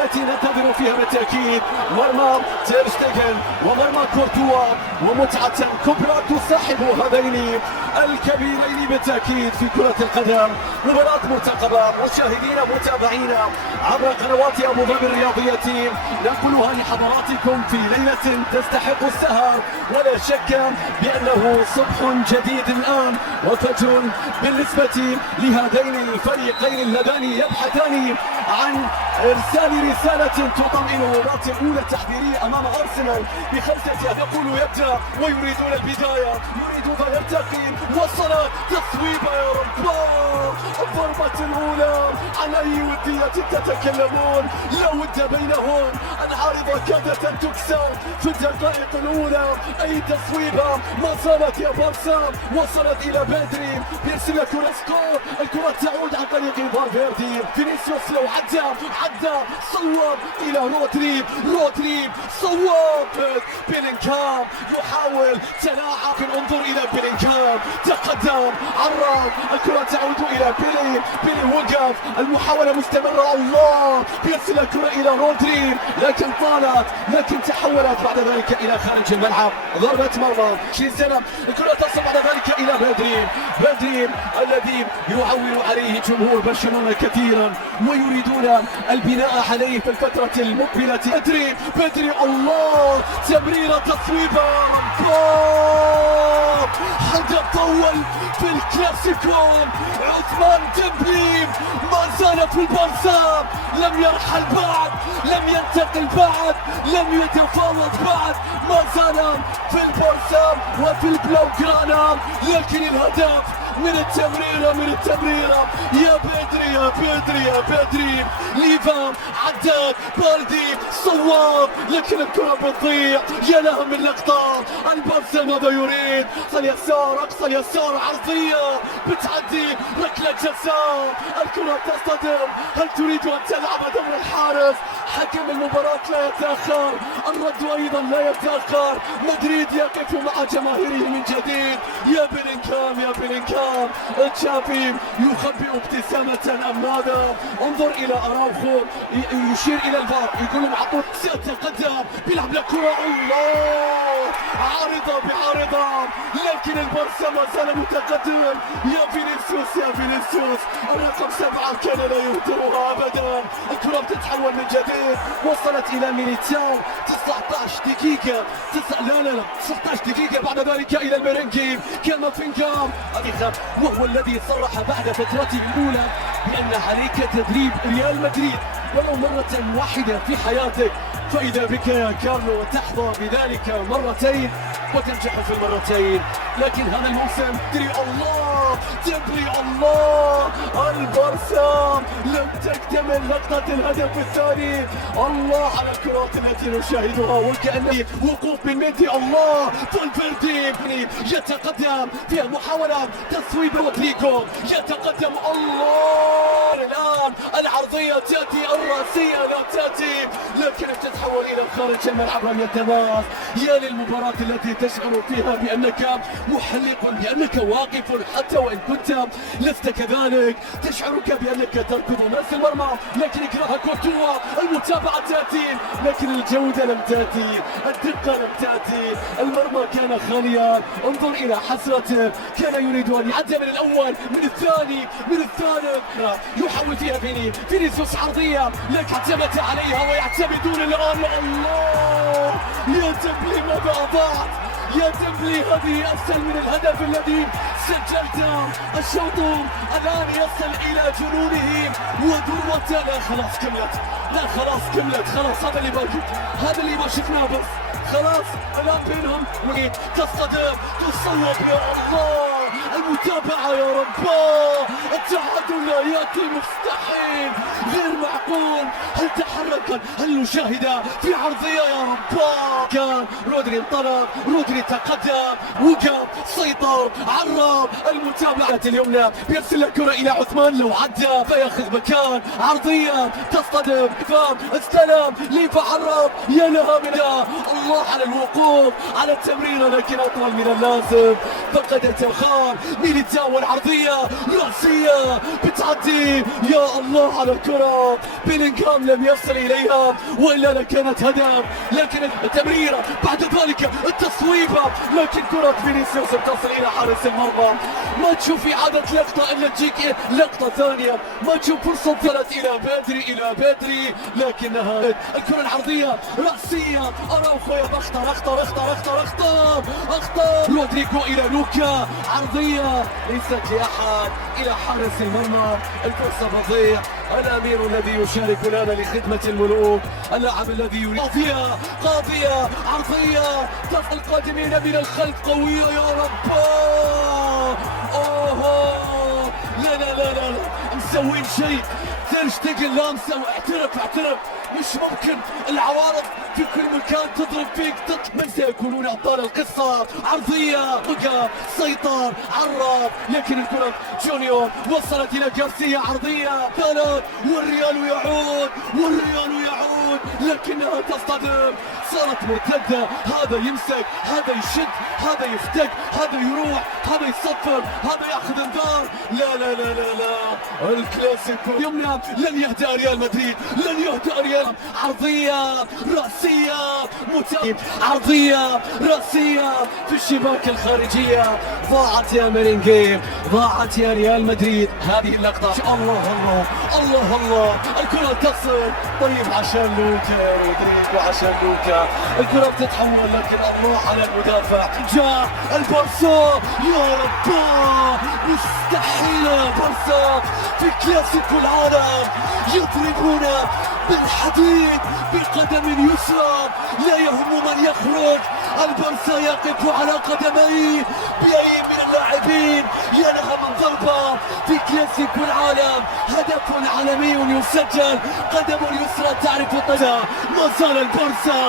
التي ننتظر فيها بالتأكيد. مرمى تير شتيغن ومرمى كورتوا، ومتعة كبرى تصاحب هذين الكبيرين بالتأكيد في كرة القدم. مباراة مرتقبة مشاهدين متابعين عبر قنوات أبو ظبي الرياضية، ننقلها لحضراتكم في ليلة تستحق السهر، ولا شك بأنه صبح جديد الآن وفجر بالنسبة لهذين الفريقين اللذان يبحثان عن إرسال رسالة تطمئن المباراة الأولى التحضيرية أمام أرسنال ب5 يقول يبدأ ويريدون البداية، يريدون يرتقي، وصلت تصويبة يا رب. الضربة الأولى عن أي ودية تتكلمون؟ لا ود بينهم، العارضة كادت أن تكسر في الدقائق الأولى. أي تصويبة ما صارت يا بارسا، وصلت إلى بدري بيرسل كرة سكور، الكرة تعود عن طريق فالفيردي. فينيسيوس لو عدى صوب إلى رودري صوب. بيلينغهام يحاول تلاعب، انظر إلى بيلينغهام تقدم عرض، الكرة تعود إلى بيلي وقف، المحاولة مستمرة. الله بيرسل الكرة إلى رودري لكن طالت، لكن تحولت بعد ذلك إلى خارج الملعب. ضربة مرمى 20 سنة، الكرة تصل بعد ذلك إلى بدري الذي يعول عليه جمهور برشلونة كثيرا ويريدون البناء عليه في الفترة المقبلة. بدري الله، تمريرة تصويبة، حدث طول في الكلاسيكو. عثمان ديمبلي ما زال في البارسا، لم يرحل بعد، لم ينتقل بعد، لم يتفاوض بعد، ما زال في البارسا وفي البلوغرانا. لكن الهدف من التمريرة يا بدري ليفا عدت، بالدي صواب، لكن الكرة بتضيع. يا لها من لقطة، البارسا ماذا يريد؟ اقصى اليسار عرضية بتعدي، ركلة جزاء، الكرة تصطدم. هل تريد ان تلعب دور الحارس؟ حكم المباراة لا يتأخر، الرد ايضا لا يتأخر. مدريد يقف مع جماهيره من جديد. يا بيلينغهام تشافي يخبئ ابتسامة أم ماذا؟ انظر إلى أراوخو يشير إلى الفار، يقول لهم عطوه، سيتقدم، بيلعب لكرة، الله، بعارضة، لكن البارسا ما زال متقدم. يا فينيسيوس الرقم 7 كان لا يهدرها أبدا. الكرة بتتحول من جديد، وصلت إلى ميليتاو 19 دقيقة 19 دقيقة بعد ذلك إلى الميرينجي كامافينغا، وهو الذي صرح بعد فترته الأولى بأن عليك تدريب ريال مدريد ولو مرة واحدة في حياتك. فإذا بك يا كارلو تحظى بذلك مرتين وتنجح في المرتين. لكن هذا الموسم ديمبلي الله، البارسا لم تكتمل لقطة الهدف الثاني. الله على الكرات التي نشاهدها، وكأنه وقوف من ميدي. الله، فالفيردي يتقدم فيها محاولة تصويب رودريجو، يتقدم. الله، الآن العرضية تأتي، الرأسية لا تأتي، لكن تتحول إلى خارج الملعب. هل يتناس؟ يا للمباراة التي تشعر فيها بأنك محلق، بأنك واقف حتى وإن كنت لست كذلك، تشعرك بأنك تركض نفس المرمى، لكن إكراها كورتوا، المتابعة تأتي لكن الجودة لم تأتي، الدقة لم تأتي، المرمى كان خاليا. انظر إلى حسرته، كان يريد أن يعدي من الأول، من الثاني، من الثالث، يحاول فيها فينيسيوس عرضية، لكن اعتمد عليها ويعتمدون الآن. الله، يا ديمبلي ماذا أضعت؟ يا ديمبلي هذه أسهل من الهدف الذي سجلته. الشوط الآن يصل إلى جنونه وذروته. لا خلاص كملت، خلاص هذا اللي ما شفناه، بس خلاص الآن بينهم تصطدم، تصوب. يا الله، المتابعة يا رب، التعادل لا يأتي، مستحيل، غير معقول. هل تحرك؟ هل نشاهد في عرضية يا رب؟ كان رودري انطلق، رودري تقدم، وقف، سيطر، عرض، المتابعة اليمنى، بيرسل الكرة إلى عثمان، لو عدى فيأخذ مكان، عرضية تصطدم، استلم، ليفا عرض، يا لها من الله على الوقوف على التمريرة، لكن أطول من اللازم. فقد التوخان ميليتاو، العرضية رأسية بتعدي، يا الله على الكرة. بيلينغهام لم يصل يصل إليها وإلا لكانت هدف، لكن التمريرة بعد ذلك التصويبة، لكن كرة فينيسيوس تصل إلى حارس المرمى. ما تشوف إعادة لقطة إلا تجيك لقطة ثانية، ما تشوف فرصة ثالث إلى بدري لكنها الكرة العرضية رأسية. أراوخو يختار أخطر رودريجو إلى لوكا، عرضية ليست لأحد إلى حارس المرمى. الفرصة بضيع. الأمير الذي يشارك لنا لخدمة الملوك، اللاعب الذي يريد قاضية عرضية تفعل القادمين من الخلف قوية يا رب. أوه لا مسوين شيء. تير شتيجن لا مسوي. اعترف مش ممكن العوارض في كل مكان تضرب فيك من سيكونون ابطال القصه. عرضيه بقى سيطر عرض، لكن الكره جونيور وصلت الى جارسيا. عرضيه ثالث والريال يعود لكنها تصطدم. صارت مرتده. هذا يمسك، هذا يشد، هذا يفتك، هذا يروح، هذا يصفر، هذا ياخذ انذار. لا الكلاسيكو يمنع. لن يهدأ ريال مدريد، عرضية رأسية في الشباك الخارجية. ضاعت يا ميرينغي، ضاعت يا ريال مدريد هذه اللقطة. الله الكرة تصل. طيب عشان لوكا يا رودريجو، عشان لوكا الكرة بتتحول، لكن الله على المدافع. جاء البارسا يا رب، مستحيل البارسا في كلاسيكو العالم يضربون بالحديد بقدم يسرى. لا يهم من يخرج. البارسا يقف على قدميه بأي من اللاعبين. يا لها من ضربة في كلاسيكو العالم. هدف عالمي يسجل. قدم اليسرى تعرف الطريقة. ما زال البارسا.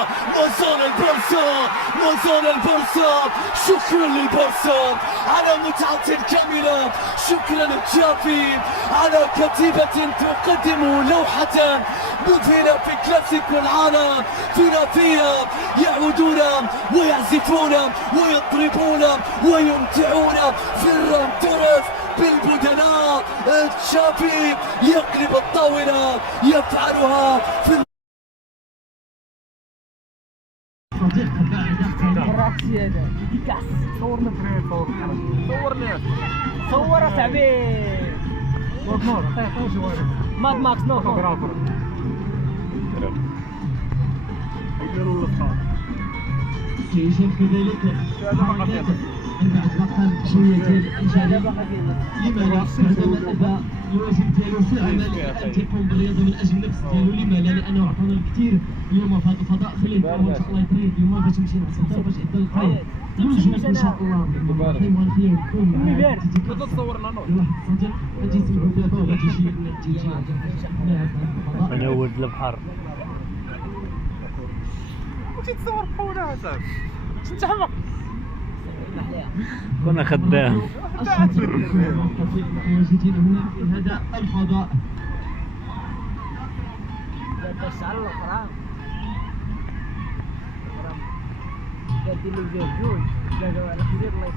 شكرا للبارسا على متعة كاملة. شكرا لتشافي على كتيبة تقدم لوحة مذهلة في كلاسيكو العالم. ثلاثية يعودون ويعزفون ويضربون ويمتعون. فيران توريس بالبدلاء. تشافي يقلب الطاولة، يفعلها في صور صاحبي. ماد ماكس يشوف كذلك بعد بقى شوية ديال الإنجازات. لما لا؟ عندما أدى الواجب ديالو في العمل أن تقوم بالرياضة من أجل النفس ديالو. لما لا؟ لأنه عطانا الكثير اليوم في هذا الفضاء. خليه إن شاء الله يطريق اليوم باش يمشي نعسل باش يبدا القراية. نوجد إن شاء الله الرحيم ونخليه يكون تصورنا واحد الصديق غادي يسمعوا دابا وغادي يجي نود البحر. تصور بحولها صاحبي. تتحمق. كنا خدام. موجودين هنا في هذا الفضاء. تشعل الأخرى قد اللي جوج لا على خير الله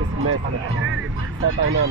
يسلمك. اسمع سطعنا